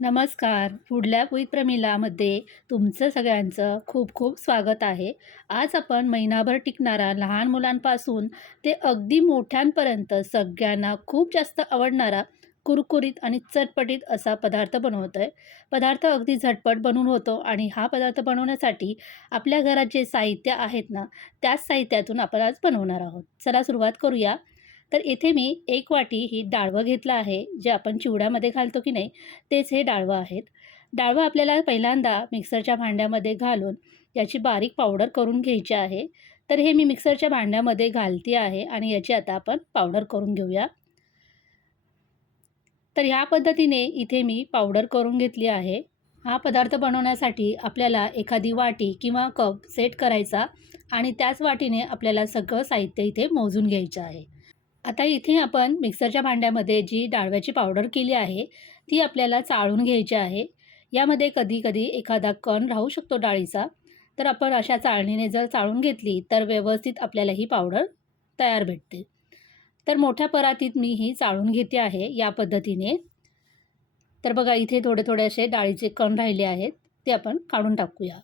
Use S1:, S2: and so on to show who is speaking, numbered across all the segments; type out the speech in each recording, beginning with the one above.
S1: नमस्कार. पुढल्या विथ प्रमिलामध्ये तुमचं सगळ्यांचं खूप खूप स्वागत आहे. आज आपण महिनाभर टिकणारा लहान मुलांपासून ते अगदी मोठ्यांपर्यंत सगळ्यांना खूप जास्त आवडणारा कुरकुरीत आणि चटपटीत असा पदार्थ बनवतो आहे पदार्थ अगदी झटपट बनवून होतो आणि हा पदार्थ बनवण्यासाठी आपल्या घरात जे साहित्य आहेत ना त्याच साहित्यातून आपण आज बनवणार आहोत. चला सुरुवात करूया. तर इथे मी एक वाटी ही डाळवं घेतलं आहे जे आपण चिवड्यामध्ये घालतो की नाही तेच हे डाळवं आहेत. डाळवं आपल्याला पहिल्यांदा मिक्सरच्या भांड्यामध्ये घालून याची बारीक पावडर करून घ्यायची आहे. तर हे मी मिक्सरच्या भांड्यामध्ये घालते आहे आणि याची आता आपण पावडर करून घेऊया. तर ह्या पद्धतीने इथे मी पावडर करून घेतली आहे. हा पदार्थ बनवण्यासाठी आपल्याला एखादी वाटी किंवा कप सेट करायचा आणि त्याच वाटीने आपल्याला सगळं साहित्य इथे मोजून घ्यायचं आहे. आता इथे आपण मिक्सरच्या भांड्यामध्ये जी डाळव्याची पावडर केली आहे ती आपल्याला चाळून घ्यायची आहे. यामध्ये कधी कधी एखादा कण राहू शकतो डाळीचा. तर आपण अशा चाळणीने जर चाळून घेतली तर व्यवस्थित आपल्याला ही पावडर तयार भेटते. तर मोठ्या परातीत मी ही चाळून घेते आहे या पद्धतीने. तर बघा इथे थोडे थोडे असे डाळीचे कण राहिले आहेत ते आपण काढून टाकूया.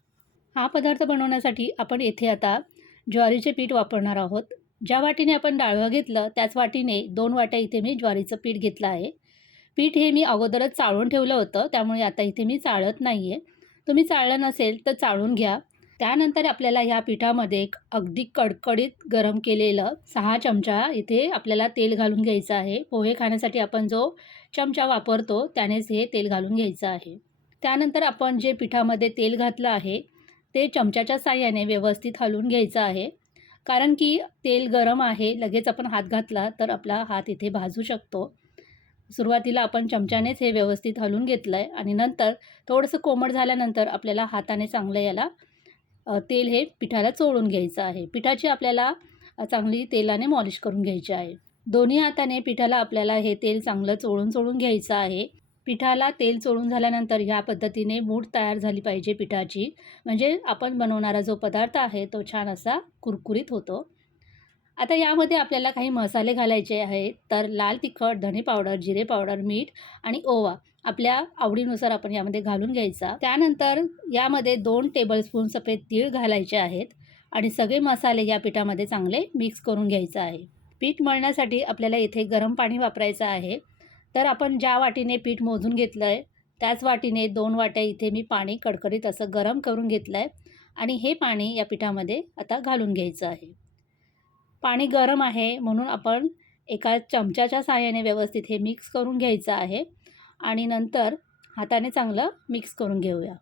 S1: हा पदार्थ बनवण्यासाठी आपण येथे आता ज्वारीचे पीठ वापरणार आहोत. ज्या वाटीने आपण डाळवं घेतलं त्याच वाटीने दोन वाट्या इथे मी ज्वारीचं पीठ घेतलं आहे. पीठ हे मी अगोदरच चाळून ठेवलं होतं त्यामुळे आता इथे मी चाळत नाही आहे तुम्ही चाळलं नसेल तर चाळून घ्या. त्यानंतर आपल्याला ह्या पिठामध्ये एक अगदी कडकडीत गरम केलेलं सहा चमचा इथे आपल्याला तेल घालून घ्यायचं आहे. पोहे खाण्यासाठी आपण जो चमचा वापरतो त्यानेच हे तेल घालून घ्यायचं आहे. त्यानंतर आपण जे पिठामध्ये तेल घातलं आहे ते चमच्याच्या साह्याने व्यवस्थित हलवून घ्यायचं आहे. कारण की तेल गरम आहे लगेच आपण हात घातला तर आपला हात इथे भाजू शकतो. सुरुवातीला आपण चमच्यानेच हे व्यवस्थित हलवून घेतलं आहे आणि नंतर थोडंसं कोमट झाल्यानंतर आपल्याला हाताने चांगलं याला तेल हे पिठाला चोळून घ्यायचं आहे. पिठाची आपल्याला चांगली तेलाने मॉलिश करून घ्यायची आहे. दोन्ही हाताने पिठाला आपल्याला हे तेल चांगलं चोळून चोळून घ्यायचं आहे. पिठाला तेल चोळून झाल्यानंतर ह्या पद्धतीने मूठ तयार झाली पाहिजे पिठाची. म्हणजे आपण बनवणारा जो पदार्थ आहे तो छान असा कुरकुरीत होतो. आता यामध्ये आपल्याला काही मसाले घालायचे आहेत. तर लाल तिखट धने पावडर जिरे पावडर मीठ आणि ओवा आपल्या आवडीनुसार आपण यामध्ये घालून घ्यायचा. त्यानंतर यामध्ये दोन टेबलस्पून सफेद तीळ घालायचे आहेत आणि सगळे मसाले या पिठामध्ये चांगले मिक्स करून घ्यायचं आहे. पीठ मळण्यासाठी आपल्याला इथे गरम पाणी वापरायचं आहे. तर आपण ज्या वाटीने पीठ मोजून घेतलं आहे त्याच वाटीने दोन वाट्या इथे मी पाणी कडकडीत असं गरम करून घेतलं आहे आणि हे पाणी या पिठामध्ये आता घालून घ्यायचं आहे. पाणी गरम आहे म्हणून आपण एका चमच्याच्या सहाय्याने व्यवस्थित हे मिक्स करून घ्यायचं आहे आणि नंतर हाताने चांगलं मिक्स करून घेऊया.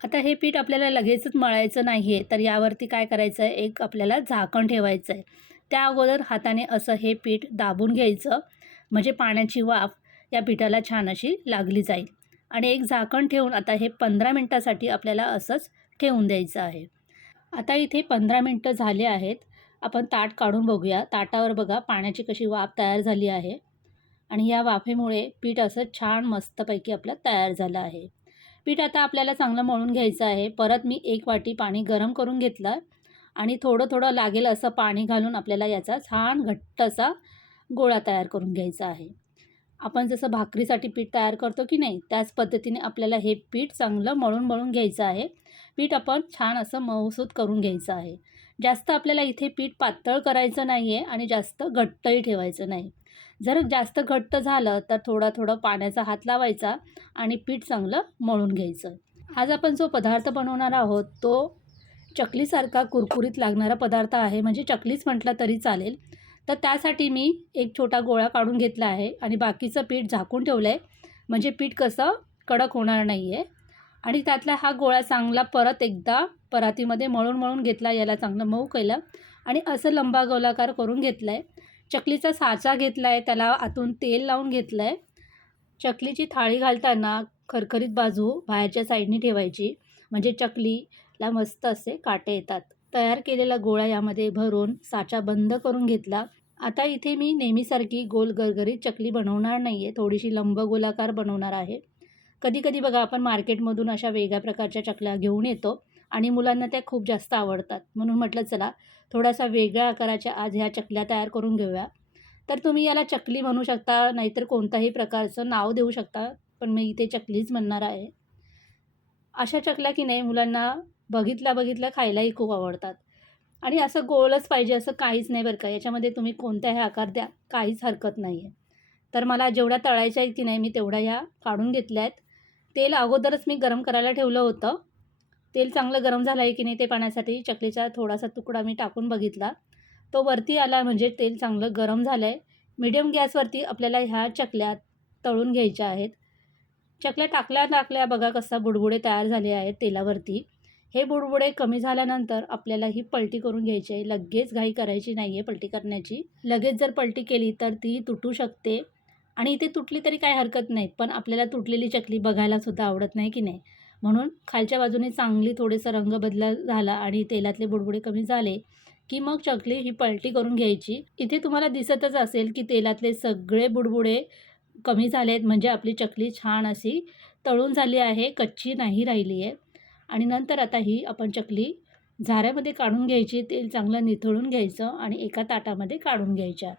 S1: आता हे पीठ आपल्याला लगेचच मळायचं नाही आहे तर यावरती काय करायचं आहे एक आपल्याला झाकण ठेवायचं आहे त्या अगोदर हाताने असं हे पीठ दाबून घ्यायचं. म्हणजे पाण्याची वाफ या पिठाला छान अशी लागली जाईल. आणि एक झाकण ठेवून आता हे पंधरा मिनटासाठी आपल्याला असंच ठेवून द्यायचं आहे. आता इथे पंधरा मिनटं झाले आहेत. आपण ताट काढून बघूया. ताटावर बघा पाण्याची कशी वाफ तयार झाली आहे. आणि या वाफेमुळे पीठ असं छान मस्तपैकी आपलं तयार झालं आहे. पीठ आता आपल्याला चांगलं मळून घ्यायचं आहे. परत मी एक वाटी पाणी गरम करून घेतलं. आणि थोडं थोडं लागेल असं पाणी घालून आपल्याला याचा छान घट्ट असा गोळा तयार करून घ्यायचा आहे. आपण जसं भाकरीसाठी पीठ तयार करतो की नाही त्याच पद्धतीने आपल्याला हे पीठ चांगलं मळून मळून घ्यायचं आहे. पीठ आपण छान असं मऊसूत करून घ्यायचं आहे. जास्त आपल्याला इथे पीठ पातळ करायचं नाही आहे आणि जास्त घट्टही ठेवायचं नाही. जर जास्त घट्ट झालं तर थोडा थोडं पाण्याचा हात लावायचा आणि पीठ चांगलं मळून घ्यायचं. आज आपण जो पदार्थ बनवणार आहोत तो चकलीसारखा कुरकुरीत लागणारा पदार्थ आहे. म्हणजे चकलीच म्हटलं तरी चालेल. तर त्यासाठी मी एक छोटा गोळा काढून घेतला आहे आणि बाकीचं पीठ झाकून ठेवलं आहे म्हणजे पीठ कसं कडक होणार नाही आहे आणि त्यातला हा गोळा चांगला परत एकदा परातीमध्ये मळून मळून घेतला याला चांगलं मऊ केलं. आणि असं लंबा गोलाकार करून घेतला आहे चकलीचा साचा घेतला आहे त्याला आतून तेल लावून घेतलं आहे चकलीची थाळी घालताना खरखरीत बाजू बाहेरच्या साईडने ठेवायची. म्हणजे चकलीला मस्त असे काटे येतात. तयार केलेला गोळा यामध्ये भरून साचा बंद करून घेतला. आता इथे मी नेहमीसारखी गोल गरगरीत चकली बनवणार नाही आहे थोडीशी लंब गोलाकार बनवणार आहे. कधी कधी बघा आपण मार्केटमधून अशा वेगळ्या प्रकारच्या चकल्या घेऊन येतो आणि मुलांना त्या खूप जास्त आवडतात. म्हणून म्हटलं चला थोडासा वेगळ्या आकाराच्या आज ह्या चकल्या तयार करून घेऊया. तर तुम्ही याला चकली म्हणू शकता नाहीतर कोणताही प्रकारचं नाव देऊ शकता पण मी इथे चकलीच म्हणणार आहे. अशा चकल्या की नाही मुलांना बघितल्या बघितल्या खायलाही खूप आवडतात. आणि असं गोलच पाहिजे असं काहीच नाही बरं का. याच्यामध्ये तुम्ही कोणत्याही आकार द्या काहीच हरकत नाही आहे तर मला जेवढ्या तळायच्या आहेत की नाही मी तेवढ्या ह्या काढून घेतल्या आहेत. तेल अगोदरच मी गरम करायला ठेवलं होतं. तेल चांगलं गरम झालं आहे की नाही ते पाण्यासाठी चकलीचा थोडासा तुकडा मी टाकून बघितला. तो वरती आला म्हणजे तेल चांगलं गरम झालं आहे मिडियम गॅसवरती आपल्याला ह्या चकल्या तळून घ्यायच्या आहेत. चकल्या टाकल्या टाकल्या बघा कसा बुडबुडे तयार झाले आहेत तेलावरती. हे बुडबुडे कमी झाल्यानंतर आपल्याला ही पलटी करून घ्यायची आहे. लगेच घाई करायची नाही आहे पलटी करण्याची. लगेच जर पलटी केली तर ती तुटू शकते. आणि इथे तुटली तरी काय हरकत नाही पण आपल्याला तुटलेली चकली बघायलासुद्धा आवडत नाही की नाही. म्हणून खालच्या बाजूने चांगली थोडेसा रंग बदला झाला आणि तेलातले बुडबुडे कमी झाले की मग चकली ही पलटी करून घ्यायची. इथे तुम्हाला दिसतच असेल की तेलातले सगळे बुडबुडे कमी झाले आहेत म्हणजे आपली चकली छान अशी तळून झाली आहे कच्ची नाही राहिली आहे आणि नंतर आता ही आपण चकली झाऱ्यामध्ये काढून घ्यायची तेल चांगलं निथळून घ्यायचं आणि एका ताटामध्ये काढून घ्यायच्या.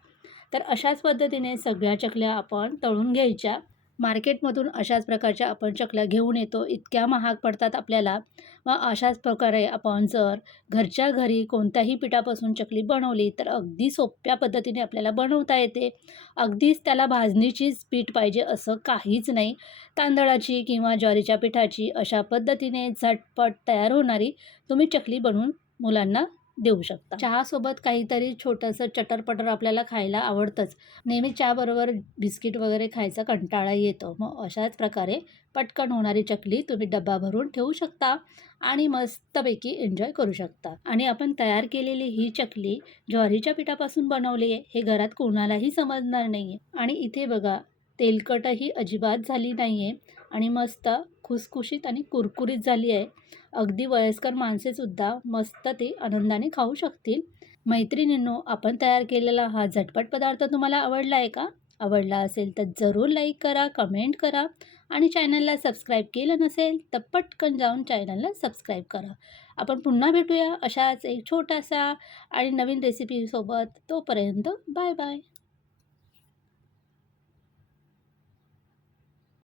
S1: तर अशाच पद्धतीने सगळ्या चकल्या आपण तळून घ्यायच्या. मार्केटमधून अशाच प्रकारच्या आपण चकल्या घेऊन येतो. इतक्या महाग पडतात आपल्याला. व अशाच प्रकारे आपण जर घरच्या घरी कोणत्याही पिठापासून चकली बनवली तर अगदी सोप्या पद्धतीने आपल्याला बनवता येते. अगदीच त्याला भाजणीचीच पीठ पाहिजे असं काहीच नाही. तांदळाची किंवा ज्वारीच्या पिठाची अशा पद्धतीने झटपट तयार होणारी तुम्ही चकली बनवून मुलांना देऊ शकता. चहासोबत काहीतरी छोटंसं चटरपटर आपल्याला खायला आवडतंच. नेहमी चहाबरोबर बिस्किट वगैरे खायचा कंटाळा येतो. मग अशाच प्रकारे पटकन होणारी चकली तुम्ही डब्बा भरून ठेवू शकता आणि मस्तपैकी एन्जॉय करू शकता. आणि आपण तयार केलेली ही चकली ज्वारीच्या पिठापासून बनवली आहे. हे घरात कोणालाही समजणार नाही आहे आणि इथे बघा तेलकटही अजिबात झाली नाही आहे आणि मस्त खुसखुशीत आणि कुरकुरीत झाली आहे. अगदी वयस्कर माणसेसुद्धा मस्त ते आनंदाने खाऊ शकतील. मैत्रिणींनो आपण तयार केलेला हा झटपट पदार्थ तुम्हाला आवडला आहे का? आवडला असेल तर जरूर लाईक करा कमेंट करा आणि चॅनलला सबस्क्राईब केलं नसेल तर पटकन जाऊन चॅनलला सबस्क्राईब करा. आपण पुन्हा भेटूया अशाच एक छोटासा आणि नवीन रेसिपीसोबत तोपर्यंत बाय बाय